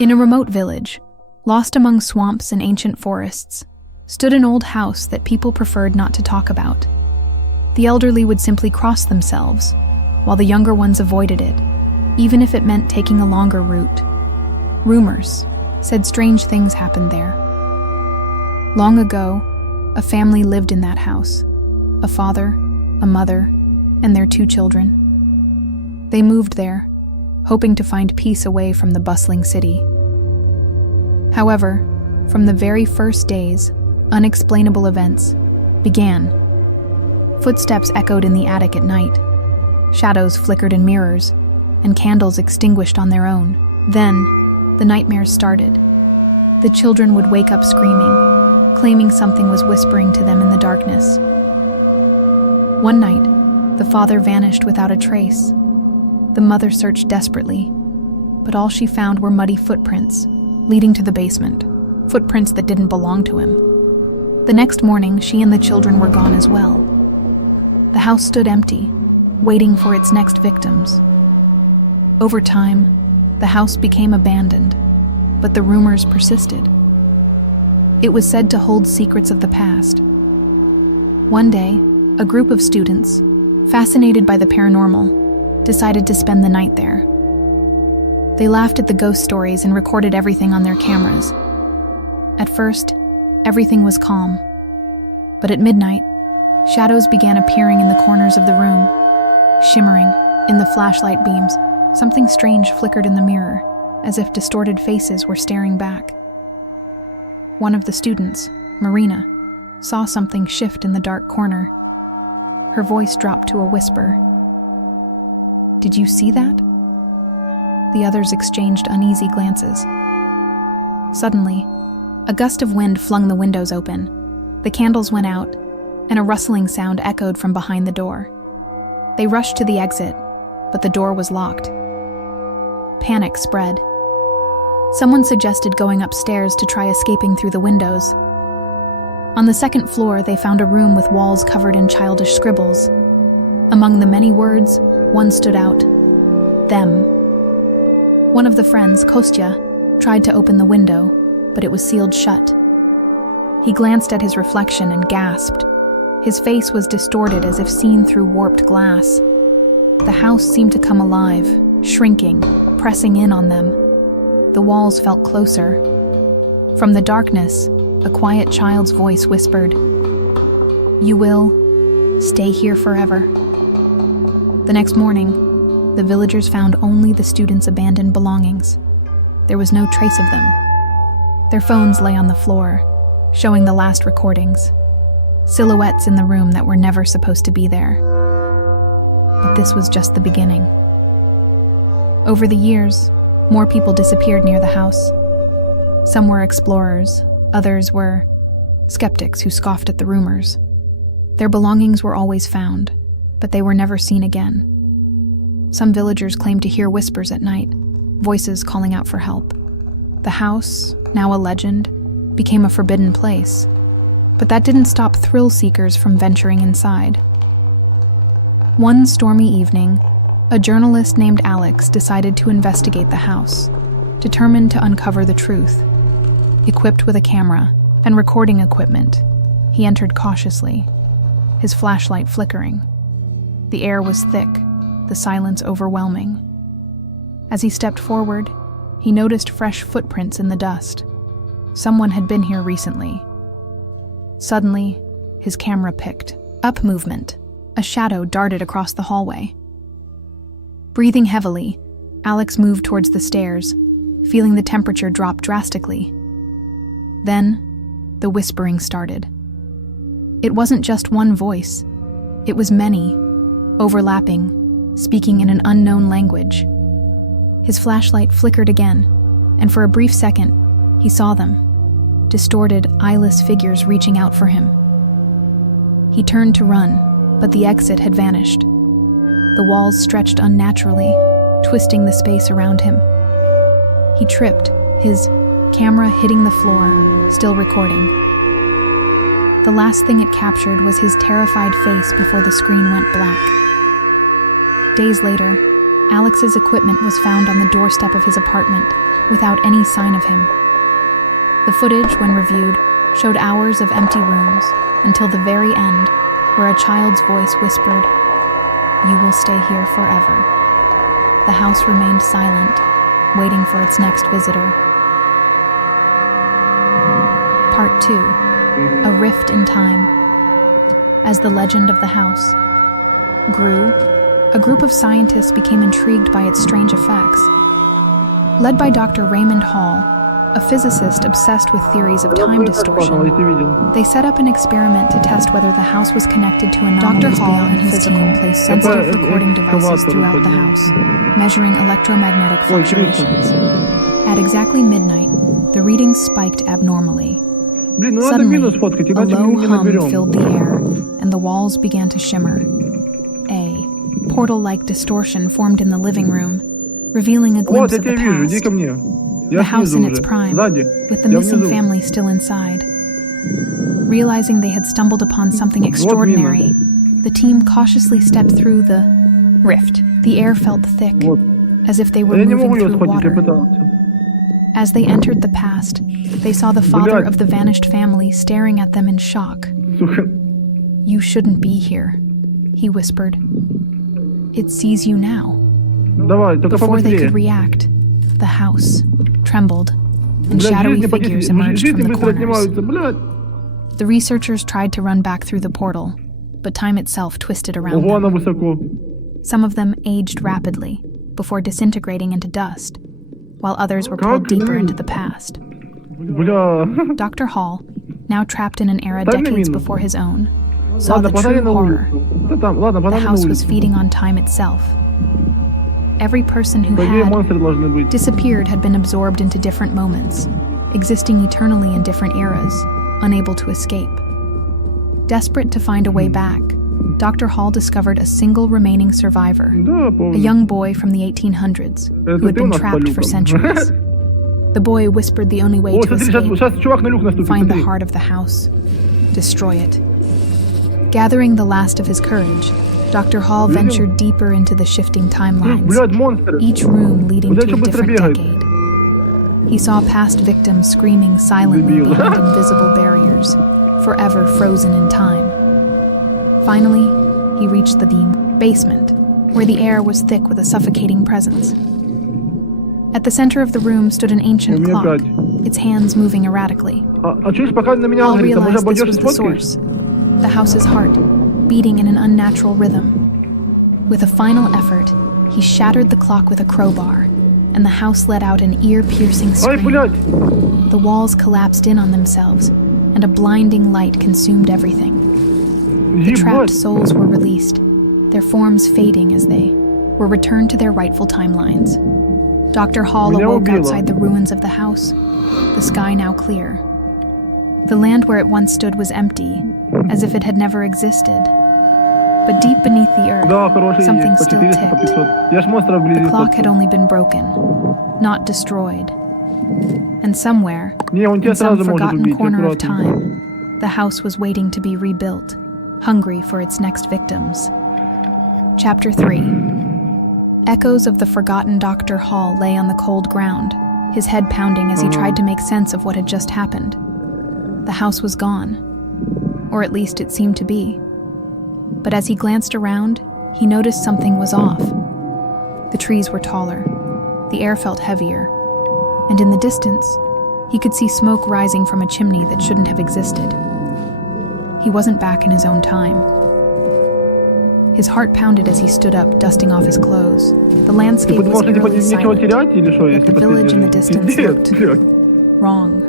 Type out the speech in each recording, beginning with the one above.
In a remote village, lost among swamps and ancient forests, stood an old house that people preferred not to talk about. The elderly would simply cross themselves, while the younger ones avoided it, even if it meant taking a longer route. Rumors said strange things happened there. Long ago, a family lived in that house, a father, a mother, and their 2 children. They moved there, hoping to find peace away from the bustling city. However, from the very first days, unexplainable events began. Footsteps echoed in the attic at night. Shadows flickered in mirrors, and candles extinguished on their own. Then, the nightmares started. The children would wake up screaming, claiming something was whispering to them in the darkness. One night, the father vanished without a trace. The mother searched desperately, but all she found were muddy footprints leading to the basement, footprints that didn't belong to him. The next morning, she and the children were gone as well. The house stood empty, waiting for its next victims. Over time, the house became abandoned, but the rumors persisted. It was said to hold secrets of the past. One day, a group of students, fascinated by the paranormal, decided to spend the night there. They laughed at the ghost stories and recorded everything on their cameras. At first, everything was calm, but at midnight, shadows began appearing in the corners of the room, shimmering in the flashlight beams. Something strange flickered in the mirror, as if distorted faces were staring back. One of the students, Marina, saw something shift in the dark corner. Her voice dropped to a whisper. "Did you see that?" The others exchanged uneasy glances. Suddenly, a gust of wind flung the windows open. The candles went out, and a rustling sound echoed from behind the door. They rushed to the exit, but the door was locked. Panic spread. Someone suggested going upstairs to try escaping through the windows. On the second floor, they found a room with walls covered in childish scribbles. Among the many words, one stood out: them. One of the friends, Kostya, tried to open the window, but it was sealed shut. He glanced at his reflection and gasped. His face was distorted as if seen through warped glass. The house seemed to come alive, shrinking, pressing in on them. The walls felt closer. From the darkness, a quiet child's voice whispered, "You will stay here forever." The next morning, the villagers found only the students' abandoned belongings. There was no trace of them. Their phones lay on the floor, showing the last recordings, silhouettes in the room that were never supposed to be there. But this was just the beginning. Over the years, more people disappeared near the house. Some were explorers, others were skeptics who scoffed at the rumors. Their belongings were always found, but they were never seen again. Some villagers claimed to hear whispers at night, voices calling out for help. The house, now a legend, became a forbidden place, but that didn't stop thrill seekers from venturing inside. One stormy evening, a journalist named Alex decided to investigate the house, determined to uncover the truth. Equipped with a camera and recording equipment, he entered cautiously, his flashlight flickering. The air was thick, the silence overwhelming. As he stepped forward, he noticed fresh footprints in the dust. Someone had been here recently. Suddenly, his camera picked up movement. A shadow darted across the hallway. Breathing heavily, Alex moved towards the stairs, feeling the temperature drop drastically. Then, the whispering started. It wasn't just one voice. It was many, overlapping, speaking in an unknown language. His flashlight flickered again, and for a brief second, he saw them, distorted, eyeless figures reaching out for him. He turned to run, but the exit had vanished. The walls stretched unnaturally, twisting the space around him. He tripped, his camera hitting the floor, still recording. The last thing it captured was his terrified face before the screen went black. Days later, Alex's equipment was found on the doorstep of his apartment, without any sign of him. The footage, when reviewed, showed hours of empty rooms, until the very end, where a child's voice whispered, "You will stay here forever." The house remained silent, waiting for its next visitor. Part 2. A Rift in Time. As the legend of the house grew, a group of scientists became intrigued by its strange effects. Led by Dr. Raymond Hall, a physicist obsessed with theories of time distortion, they set up an experiment to test whether the house was connected to anomalies. Dr. Hall and his team placed sensitive recording devices throughout the house, measuring electromagnetic fluctuations. At exactly midnight, the readings spiked abnormally. Suddenly, a low hum filled the air, and the walls began to shimmer. A portal-like distortion formed in the living room, revealing a glimpse of the past. The house in its prime, with the missing family still inside. Realizing they had stumbled upon something extraordinary, the team cautiously stepped through the rift. The air felt thick, as if they were moving through water. As they entered the past, they saw the father of the vanished family staring at them in shock. "You shouldn't be here," he whispered. "It sees you now." Before they could react, the house trembled, and shadowy figures emerged from the corners. The researchers tried to run back through the portal, but time itself twisted around them. Some of them aged rapidly, before disintegrating into dust, while others were pulled deeper into the past. Dr. Hall, now trapped in an era decades before his own, saw the true horror. The house was feeding on time itself. Every person who had disappeared had been absorbed into different moments, existing eternally in different eras, unable to escape. Desperate to find a way back, Dr. Hall discovered a single remaining survivor, a young boy from the 1800s, who had been trapped for centuries. The boy whispered the only way to escape: find the heart of the house, destroy it. Gathering the last of his courage, Dr. Hall ventured deeper into the shifting timelines, each room leading to a different decade. He saw past victims screaming silently behind invisible barriers, forever frozen in time. Finally, he reached the basement, where the air was thick with a suffocating presence. At the center of the room stood an ancient clock, its hands moving erratically. Hall realized this was the source, the house's heart, beating in an unnatural rhythm. With a final effort, he shattered the clock with a crowbar, and the house let out an ear-piercing scream. The walls collapsed in on themselves, and a blinding light consumed everything. The trapped souls were released, their forms fading as they were returned to their rightful timelines. Dr. Hall awoke outside the ruins of the house, the sky now clear. The land where it once stood was empty, as if it had never existed. But deep beneath the earth, something still ticked. The clock had only been broken, not destroyed. And somewhere, in some forgotten corner of time, the house was waiting to be rebuilt, hungry for its next victims. Chapter 3. Echoes of the forgotten Dr. Hall lay on the cold ground, his head pounding as he tried to make sense of what had just happened. The house was gone, or at least it seemed to be. But as he glanced around, he noticed something was off. The trees were taller, the air felt heavier, and in the distance, he could see smoke rising from a chimney that shouldn't have existed. He wasn't back in his own time. His heart pounded as he stood up, dusting off his clothes. The landscape was eerily silent, yet the village in the distance looked wrong.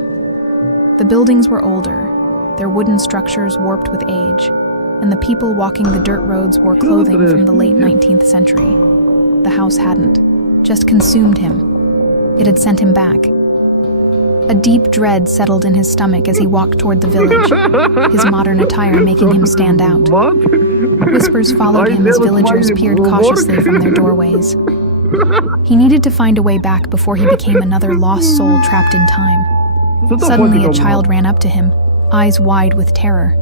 The buildings were older, their wooden structures warped with age, and the people walking the dirt roads wore clothing from the late 19th century. The house hadn't, just consumed him. It had sent him back. A deep dread settled in his stomach as he walked toward the village, his modern attire making him stand out. Whispers followed him as villagers peered cautiously from their doorways. He needed to find a way back before he became another lost soul trapped in time. Suddenly, a child ran up to him, eyes wide with terror.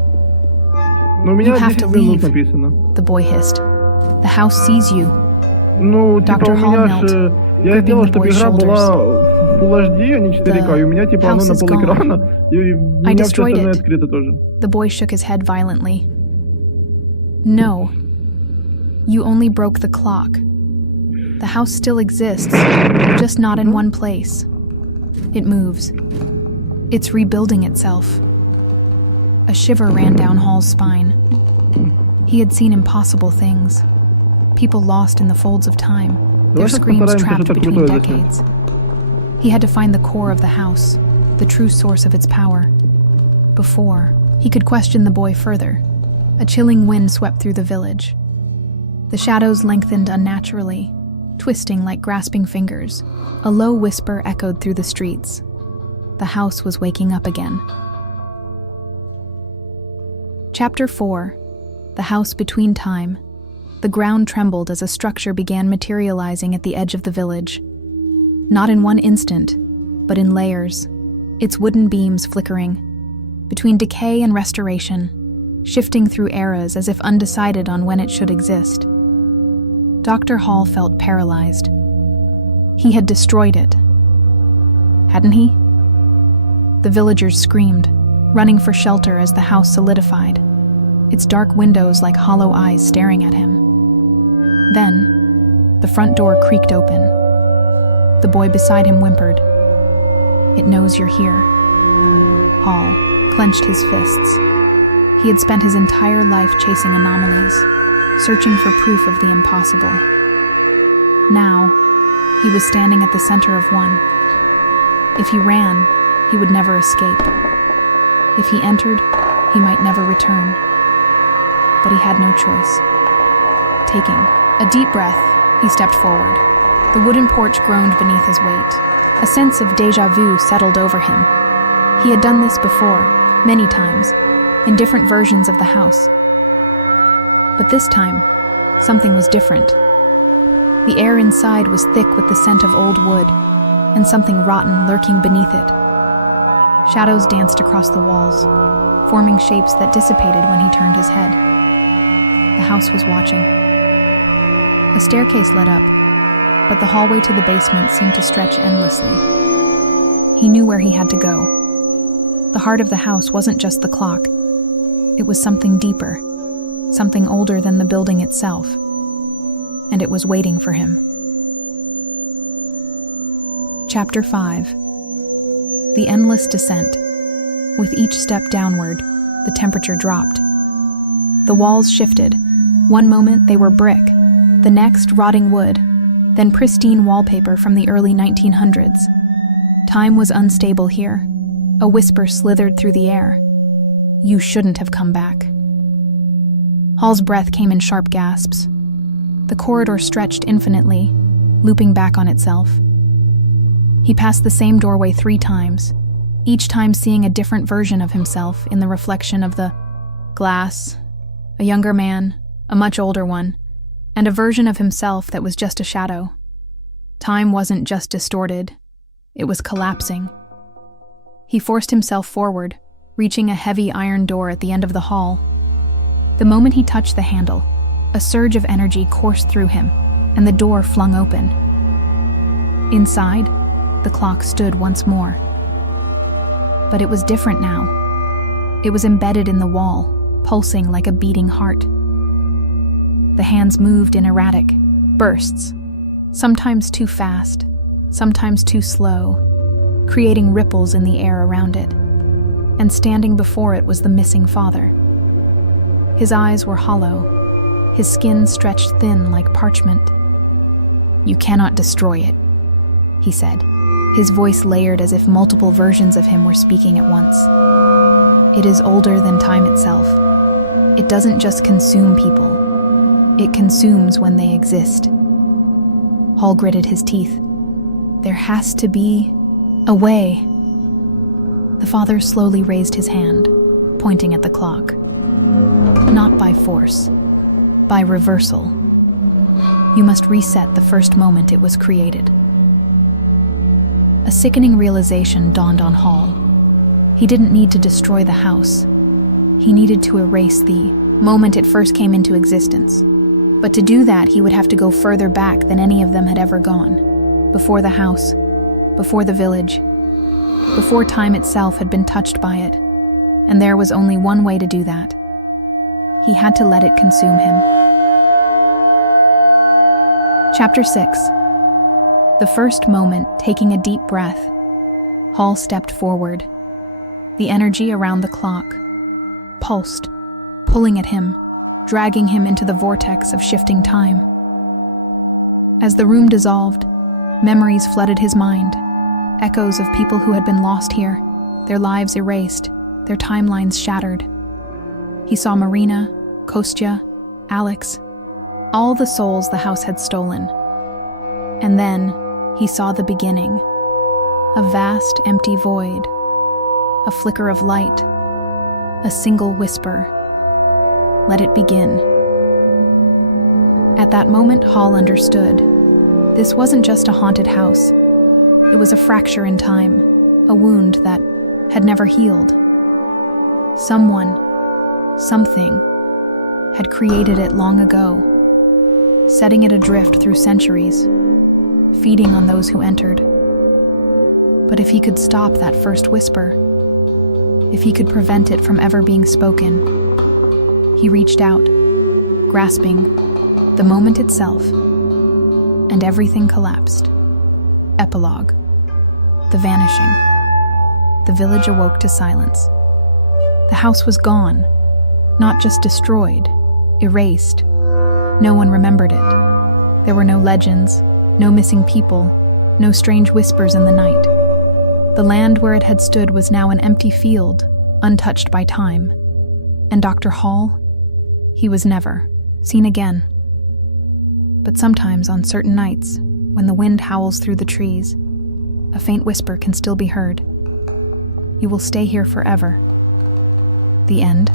"You have to leave," the boy hissed. "The house sees you." Ну, типа, Dr. у Hall меня knelt, же... Я gripping сделал, the чтобы boy's игра shoulders. была в Full HD, а не 4К, и у меня, типа, оно house на is полэкрана, и у I меня все destroyed остальное it. открыто тоже. The boy shook his head violently. No. You only broke the clock. The house still exists, just not in one place. It moves. It's rebuilding itself. A shiver ran down Hall's spine. He had seen impossible things. People lost in the folds of time, their screams trapped between decades. He had to find the core of the house, the true source of its power. Before, he could question the boy further. A chilling wind swept through the village. The shadows lengthened unnaturally, twisting like grasping fingers. A low whisper echoed through the streets. The house was waking up again. Chapter 4. The House Between Time. The ground trembled as a structure began materializing at the edge of the village. Not in one instant, but in layers, its wooden beams flickering, between decay and restoration, shifting through eras as if undecided on when it should exist. Dr. Hall felt paralyzed. He had destroyed it. Hadn't he? The villagers screamed, running for shelter as the house solidified, its dark windows like hollow eyes staring at him. Then, the front door creaked open. The boy beside him whimpered. It knows you're here. Hall clenched his fists. He had spent his entire life chasing anomalies, searching for proof of the impossible. Now, he was standing at the center of one. If he ran, he would never escape. If he entered, he might never return. But he had no choice. Taking a deep breath, he stepped forward. The wooden porch groaned beneath his weight. A sense of déjà vu settled over him. He had done this before, many times, in different versions of the house. But this time, something was different. The air inside was thick with the scent of old wood, and something rotten lurking beneath it. Shadows danced across the walls, forming shapes that dissipated when he turned his head. The house was watching. A staircase led up, but the hallway to the basement seemed to stretch endlessly. He knew where he had to go. The heart of the house wasn't just the clock. It was something deeper, something older than the building itself, and it was waiting for him. Chapter 5. The endless descent. With each step downward, the temperature dropped. The walls shifted. One moment they were brick, the next rotting wood, then pristine wallpaper from the early 1900s. Time was unstable here. A whisper slithered through the air. You shouldn't have come back. Hall's breath came in sharp gasps. The corridor stretched infinitely, looping back on itself. He passed the same doorway 3 times, each time seeing a different version of himself in the reflection of the glass, a younger man, a much older one, and a version of himself that was just a shadow. Time wasn't just distorted, it was collapsing. He forced himself forward, reaching a heavy iron door at the end of the hall. The moment he touched the handle, a surge of energy coursed through him, and the door flung open. Inside, the clock stood once more. But it was different now. It was embedded in the wall, pulsing like a beating heart. The hands moved in erratic bursts, sometimes too fast, sometimes too slow, creating ripples in the air around it. And standing before it was the missing father. His eyes were hollow, his skin stretched thin like parchment. You cannot destroy it, he said, his voice layered as if multiple versions of him were speaking at once. It is older than time itself. It doesn't just consume people. It consumes when they exist. Hall gritted his teeth. There has to be a way. The father slowly raised his hand, pointing at the clock. Not by force, by reversal. You must reset the first moment it was created. A sickening realization dawned on Hall. He didn't need to destroy the house. He needed to erase the moment it first came into existence, But to do that, he would have to go further back than any of them had ever gone. Before the house, before the village, before time itself had been touched by it. And there was only one way to do that. He had to let it consume him. Chapter 6. The first moment, taking a deep breath, Hall stepped forward. The energy around the clock pulsed, pulling at him, dragging him into the vortex of shifting time. As the room dissolved, memories flooded his mind, echoes of people who had been lost here, their lives erased, their timelines shattered. He saw Marina, Kostya, Alex, all the souls the house had stolen. And then he saw the beginning, a vast empty void, a flicker of light, a single whisper. Let it begin. At that moment, Hall understood. This wasn't just a haunted house. It was a fracture in time, a wound that had never healed. Someone, something, had created it long ago, setting it adrift through centuries, feeding on those who entered. But if he could stop that first whisper, if he could prevent it from ever being spoken, he reached out, grasping the moment itself, and everything collapsed. Epilogue. The vanishing. The village awoke to silence. The house was gone, not just destroyed, erased. No one remembered it. There were no legends, no missing people, no strange whispers in the night. The land where it had stood was now an empty field, untouched by time. And Dr. Hall, he was never seen again. But sometimes on certain nights, when the wind howls through the trees, a faint whisper can still be heard. You will stay here forever. The end.